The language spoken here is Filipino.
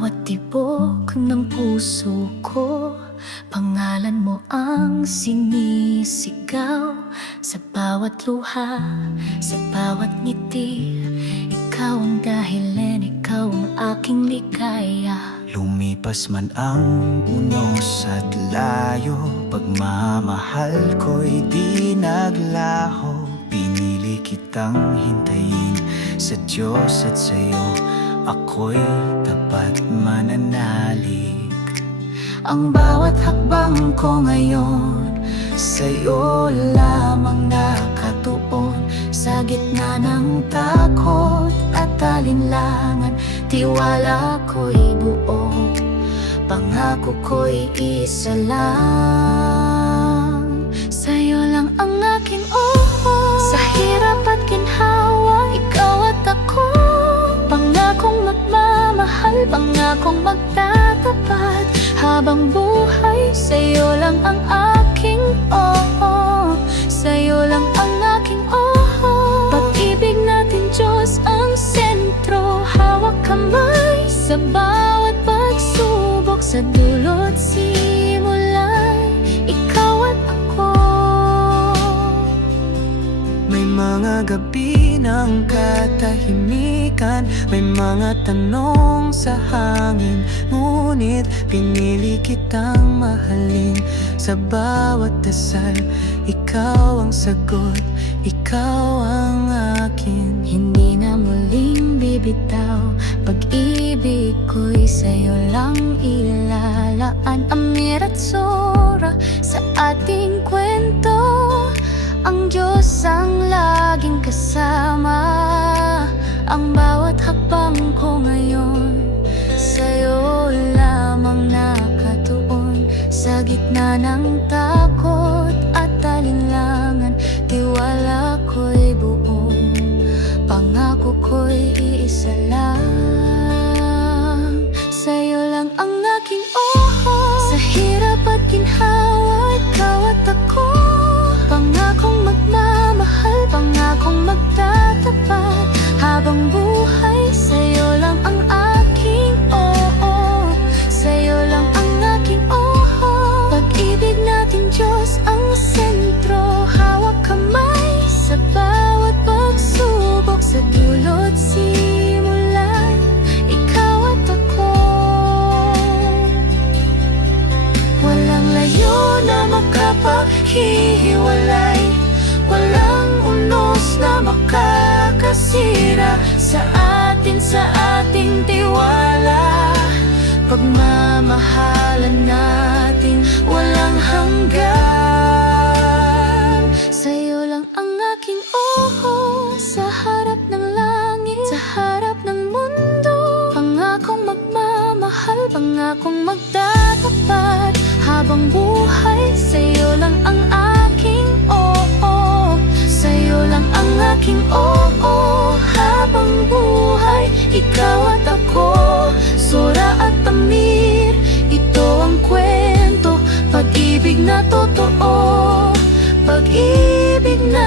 bawat tibok ng puso ko, pangalan mo ang sinisigaw. Sa bawat luha, sa bawat ngiti, ikaw ang dahilan, ikaw ang aking ligaya. Lumipas man ang unos at layo, pagmamahal ko'y di naglaho. Pinili kitang hintayin sa Diyos at sa'yo, ako'y tapat mananalig. Ang bawat hakbang ko ngayon, sa'yo lamang nakatuon. Sa gitna ng takot at alinlangan, tiwala ko'y buo, pangako ko'y isa lang. Sa'yo lang ang aking oo, sa hirap at ginhawa, ikaw at ako. Pangakong magmamahal, pangakong magtatapat, habang buhay, sa'yo lang ang aking oo. Sa'yo lang ang aking oo. Pag-ibig natin, Diyos ang sentro, hawak kamay sa bawat pagsubok, sa dulo't simula'y ikaw at ako. May mga gabi ng katahimikan, may mga tanong sa hangin, ngunit pinili kitang mahalin. Sa bawat dasal, ikaw ang sagot, ikaw ang akin. Hindi na muling bibitaw, pag-ibig ko'y sa'yo lang ilalaan. Amir at Sora sa ating kwento, ang Diyos ang laging kasama. Ang bawat hakbang ko ngayon, sa'yo lamang nakatuon. Sa gitna ng takot at alinlangan, tiwala ko'y buo, pangako ko'y iisa lang. Sa'yo lang ang aking oo, sa hirap at ginhawa, ikaw at ako. Pangakong magmamahal, pangakong magtatapat, habang buhay, sa'yo lang ang aking oo. Sa'yo lang ang aking oo. Pag-ibig natin, Diyos ang sentro, hawak kamay sa bawat pagsubok, sa dulo't simula'y ikaw at ako. Walang layo na makapaghihiwalay, walang unos na makakasira sa ating tiwala. Pagmamahalan natin walang hanggan. Sa'yo lang ang aking oo, sa harap ng langit, sa harap ng mundo. Pangakong magmamahal, pangakong magtatapat, habang buhay, sa'yo lang ang aking oo. Sa'yo lang ang aking oo, habang buhay, ikaw at ako. Sora at Amir, ito ang kwento, pag-ibig na totoo, pag-ibig na